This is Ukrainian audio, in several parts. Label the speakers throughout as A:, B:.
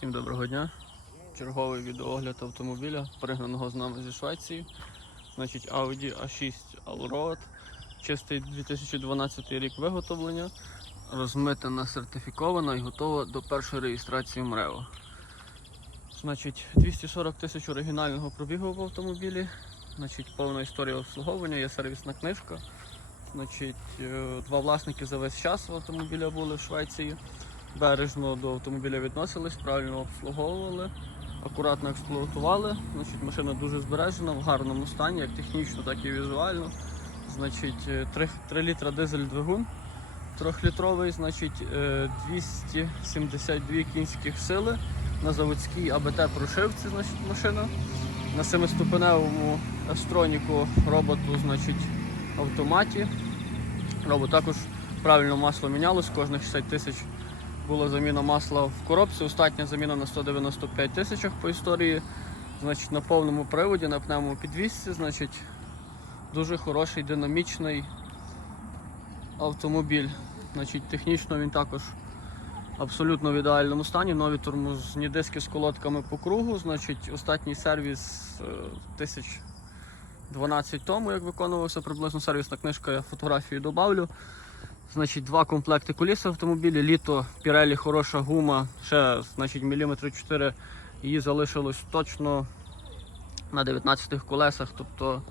A: Всім доброго дня. Черговий відеоогляд автомобіля, пригнаного з нами зі Швеції. Значить Audi A6 Allroad. Чистий 2012 рік виготовлення. Розмитана, сертифікована і готова до першої реєстрації МРЕО. Значить, 240 тисяч оригінального пробігу в автомобілі. Значить, повна історія обслуговування, є сервісна книжка. Значить, е, два власники за весь час автомобіля були в Швеції бережно до автомобіля відносились, правильно обслуговували, акуратно експлуатували. Значить, машина дуже збережена, в гарному стані, як технічно, так і візуально. Значить, е, 3, 3 літра дизель двигун трьохлітровий, значить, е, 272 кінських сили на заводській АБТ прошивці значить, машина. На семиступеневому естроніку роботу, значить, автоматі. Робот також правильно масло мінялось, кожних 60 тисяч була заміна масла в коробці, остання заміна на 195 тисячах по історії. Значить, на повному приводі, на пневмопідвісці, значить, дуже хороший, динамічний автомобіль. Значить, технічно він також абсолютно в ідеальному стані. Нові тормозні диски з колодками по кругу. Значить, останній сервіс е, 1012 тому, як виконувався приблизно сервісна книжка, я фотографії додавлю. Значить, два комплекти коліс в автомобілі. Літо Pirelli хороша гума, ще значить, міліметри 4 її залишилось точно на 19 колесах. Тобто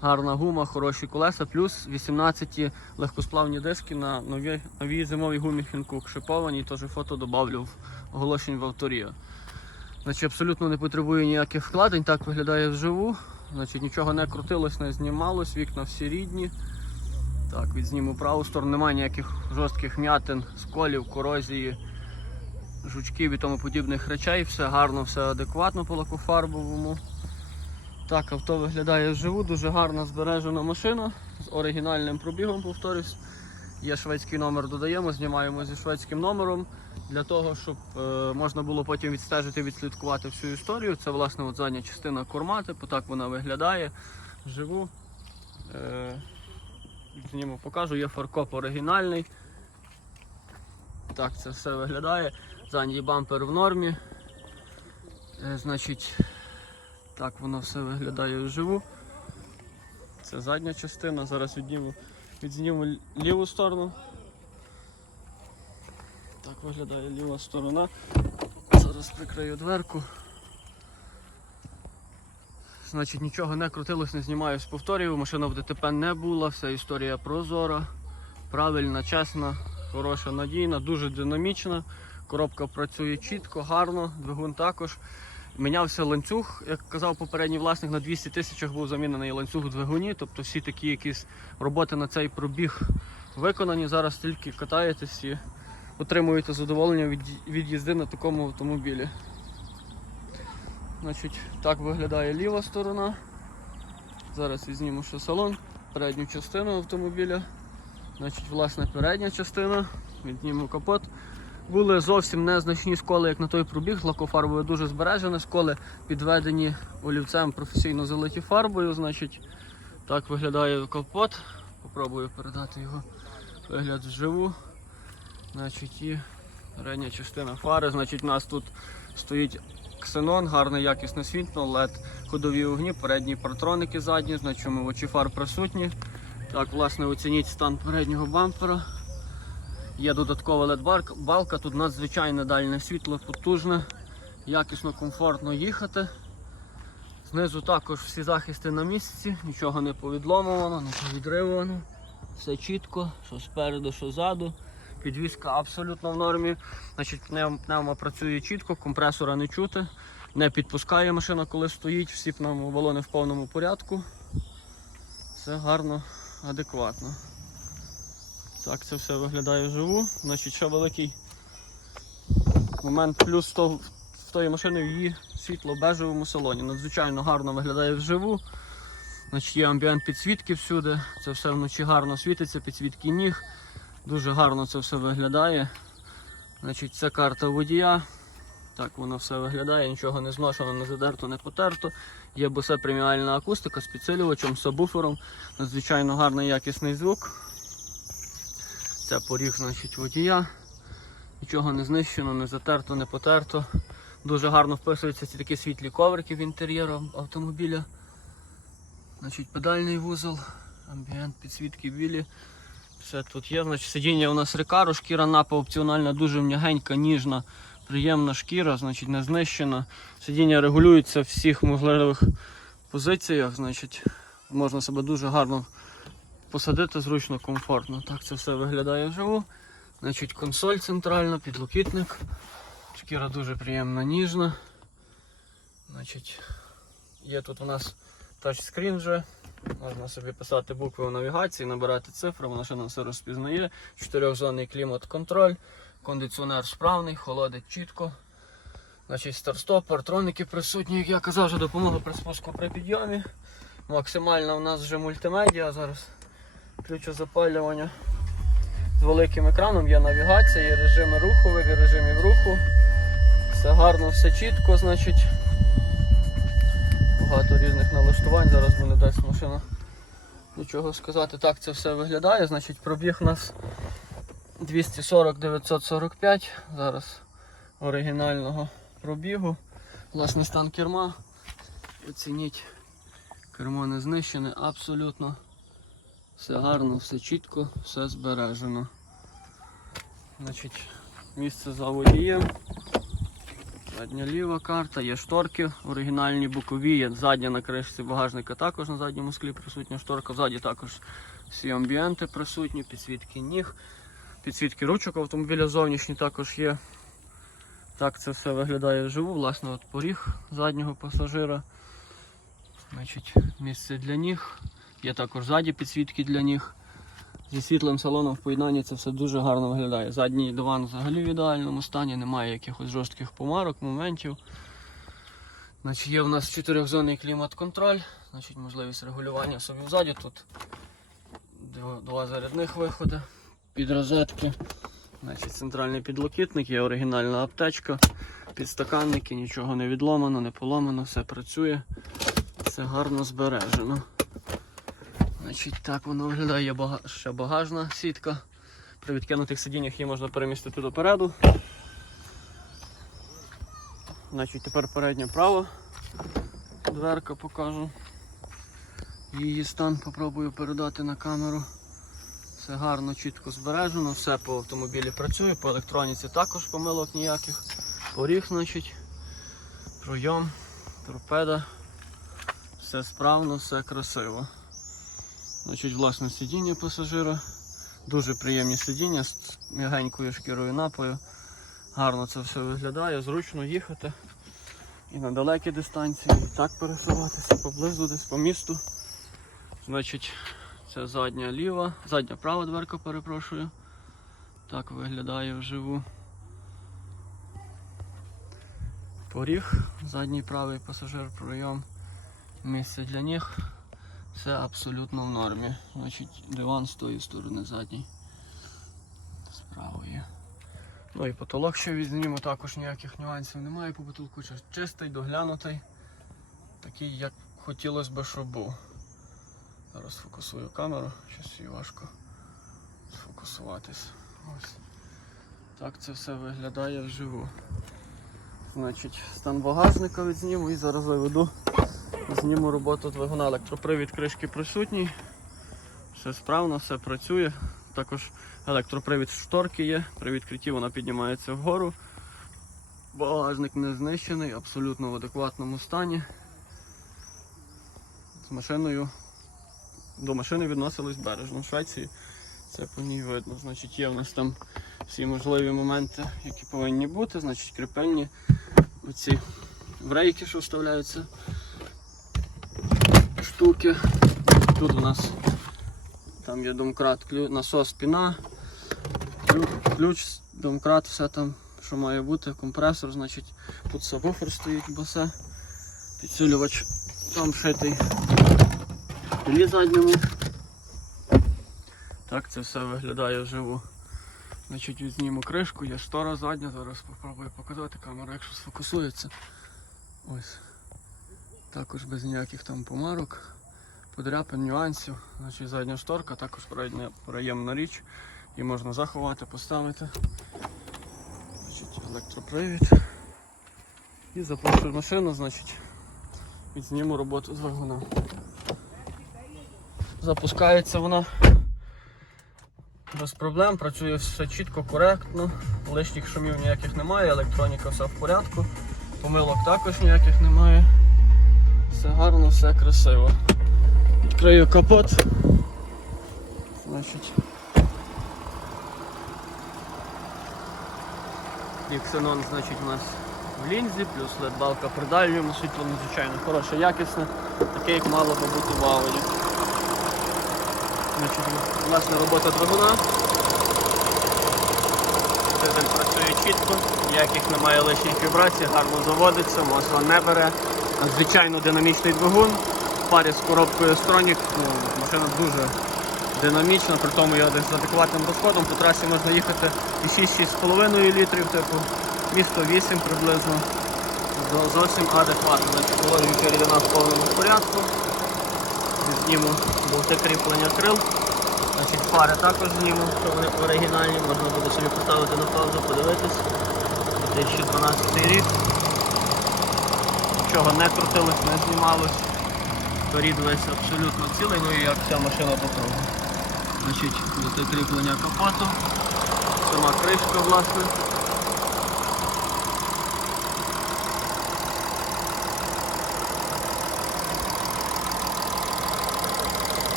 A: гарна гума, хороші колеса, плюс 18 легкосплавні диски на новій, новій зимовій гумі Хінкук. Шиповані, теж фото додавлю в оголошень в авторія. Значить, абсолютно не потребує ніяких вкладень, так виглядає вживу. Значить, нічого не крутилось, не знімалось, вікна всі рідні. Так, відзніму праву сторону, немає ніяких жорстких м'ятин, сколів, корозії, жучків і тому подібних речей. Все гарно, все адекватно по лакофарбовому. Так, авто виглядає вживу, дуже гарна збережена машина з оригінальним пробігом, повторюсь. Є шведський номер, додаємо, знімаємо зі шведським номером для того, щоб е, можна було потім відстежити, відслідкувати всю історію. Це власне от задня частина корма, типу так вона виглядає вживу. Е, зніму, покажу, є фаркоп оригінальний. Так це все виглядає. Задній бампер в нормі. Е, значить, так воно все виглядає вживу. Це задня частина. Зараз відніму, відзніму ліву сторону. Так виглядає ліва сторона. Зараз прикрию дверку. Значить, нічого не крутилось, не знімаюсь, повторюю, машина в ДТП не була, вся історія прозора, правильна, чесна, хороша, надійна, дуже динамічна. Коробка працює чітко, гарно, двигун також. Мінявся ланцюг, як казав попередній власник, на 200 тисячах був замінений ланцюг в двигуні, тобто всі такі якісь роботи на цей пробіг виконані. Зараз тільки катаєтесь і отримуєте задоволення від, від їзди на такому автомобілі. Значить, так виглядає ліва сторона. Зараз візьмемо ще салон, передню частину автомобіля. Значить, власне, передня частина, віднімемо капот. Були зовсім незначні сколи, як на той пробіг. Лакофарбове дуже збережене. Сколи підведені олівцем професійно залиті фарбою. Значить, так виглядає капот. Попробую передати його вигляд вживу. Значить, і передня частина фари. Значить, у нас тут стоїть ксенон, гарне якісне світло, LED ходові огні, передні партроники задні, значить очі фар присутні. Так, власне, оцініть стан переднього бампера. Є додаткова LED балка, тут надзвичайне дальне світло, потужне, якісно, комфортно їхати. Знизу також всі захисти на місці, нічого не повідломовано, не повідривано. Все чітко, що спереду, що ззаду. Підвізка абсолютно в нормі. Значить, пневма, працює чітко, компресора не чути, не підпускає машина, коли стоїть, всі пневмобалони в повному порядку. Все гарно, адекватно. Так це все виглядає вживу. Значить, ще великий момент плюс то, в тої машини в її світло-бежевому салоні. Надзвичайно гарно виглядає вживу. Значить, є амбієнт підсвітки всюди. Це все вночі гарно світиться, підсвітки ніг. Дуже гарно це все виглядає. Значить, Це карта водія. Так воно все виглядає, нічого не зношено, не задерто, не потерто. Є босе преміальна акустика з підсилювачем, сабвуфером. Надзвичайно гарний якісний звук. Це поріг значить, водія. Нічого не знищено, не затерто, не потерто. Дуже гарно вписуються ці такі світлі коврики в інтер'єр автомобіля. Значить, педальний вузол, амбієнт, підсвітки білі. Все тут є. Значить, сидіння у нас рекаро, шкіра напа опціональна, дуже м'ягенька, ніжна, приємна шкіра, значить не знищена. Сидіння регулюється в всіх можливих позиціях. Значить, можна себе дуже гарно посадити, зручно, комфортно. Так це все виглядає вживу. Значить, консоль центральна, підлокітник. Шкіра дуже приємна, ніжна. Значить, є тут у нас тачскрін вже. Можна собі писати букви у навігації, набирати цифри, нам все розпізнає. Чотирьохзонний клімат-контроль, кондиціонер справний, холодить чітко. Значить, старт-стоп, партроники присутні, як я казав, вже допомога при спуску при підйомі. Максимальна у нас вже мультимедіа. Зараз ключозапалювання з великим екраном, є навігація, є режими руху, вибір режимів руху. Все гарно, все чітко, значить. Багато різних налаштувань, зараз буде дасть машина нічого сказати. Так це все виглядає. Значить, пробіг у нас 240-945. Зараз оригінального пробігу. Власний стан керма. Оцініть, кермо не знищене абсолютно. Все гарно, все чітко, все збережено. Значить, місце за водієм. Задня ліва карта, є шторки, оригінальні бокові, є задня на кришці багажника також на задньому склі присутня шторка, ззаді також всі амбієнти присутні, підсвітки ніг, підсвітки ручок автомобіля зовнішні також є. Так це все виглядає вживу, власне, от поріг заднього пасажира. Значить, місце для ніг. Є також ззаді підсвітки для ніг. Зі світлим салоном в поєднанні це все дуже гарно виглядає. Задній диван взагалі в ідеальному стані, немає якихось жорстких помарок, моментів. Значить, Є в нас чотирьохзонний клімат-контроль, значить можливість регулювання собі ззаді. Тут два зарядних виходи під розетки. Значить, Центральний підлокітник, є оригінальна аптечка, підстаканники, нічого не відломано, не поломано, все працює, все гарно збережено. Значить, так воно виглядає, ще багажна сітка. При відкинутих сидіннях її можна перемістити допереду. Значить, тепер передня права дверка покажу. Її стан попробую передати на камеру. Все гарно, чітко збережено, все по автомобілі працює, по електроніці також помилок ніяких. Поріг, значить, пройом, торпеда. Все справно, все красиво. Значить, власне сидіння пасажира. Дуже приємні сидіння з м'ягенькою шкірою напою. Гарно це все виглядає, зручно їхати. І на далекі дистанції, і так пересуватися поблизу десь по місту. Значить, це задня ліва, задня права дверка, перепрошую. Так виглядає вживу. Поріг, задній правий пасажир пройом. Місце для ніг. Все абсолютно в нормі. Значить, диван з тої сторони задній. З правої. Ну і потолок ще відзніму, також ніяких нюансів немає по потолку. Чистий, доглянутий. Такий, як хотілося б, щоб був. Зараз фокусую камеру, щось їй важко сфокусуватись. Ось. Так це все виглядає вживу. Значить, стан багажника відзніму і зараз виведу. Зніму роботу двигуна, електропривід кришки присутній. Все справно, все працює. Також електропривід шторки є. При відкритті вона піднімається вгору. Багажник не знищений, абсолютно в адекватному стані. З машиною до машини відносились бережно. В Швеції це по ній видно. Значить, є в нас там всі можливі моменти, які повинні бути. Значить, кріпельні оці врейки, що вставляються штуки. Тут у нас там є домкрат, насос спіна, клю- ключ, домкрат, все там, що має бути, компресор, значить тут сабвуфер стоїть басе, підсилювач там шитий в тілі задньому. Так це все виглядає вживу. Значить, відзніму кришку, є штора задня, зараз спробую показати камера, якщо сфокусується. Ось. Також без ніяких там помарок, подряпин, нюансів. Значить, задня шторка, також приємна річ. Її можна заховати, поставити. Значить, електропривід. І запущу машину, значить, відзніму роботу з двигуна. Запускається вона без проблем, працює все чітко, коректно, лишніх шумів ніяких немає, електроніка все в порядку, помилок також ніяких немає. Все гарно, все красиво. Відкрию капот. Значить. І ксенон, значить, у нас в лінзі, плюс LED-балка при дальньому світло надзвичайно хороше, якісне, таке, як мало би бути в. Значить, власне робота двигуна. Дизель працює чітко, ніяких немає лишніх вібрацій, гарно заводиться, масло не бере. Звичайно динамічний двигун, в парі з коробкою Stronix, ну, машина дуже динамічна, при тому його десь з адекватним розходом. По трасі можна їхати і 6-6,5 літрів, типу, місто 8 приблизно. Зовсім адекватно. Колонка рідина в повному порядку. Зніму болти кріплення крил. Значить, фари також зніму, що вони оригінальні, можна буде собі поставити на паузу, подивитись. 2012 рік. Нічого не крутилось, не знімалось. Весь абсолютно цілий, ну і як вся машина по. Значить, кріплення капоту, сама кришка, власне.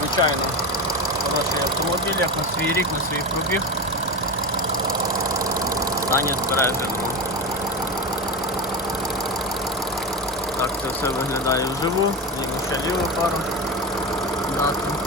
A: Звичайно, хороший автомобіль, як на свій рік, на свій пробіг. Стані збережено. Так це все виглядає вживу. Їм ще ліву пару. дати.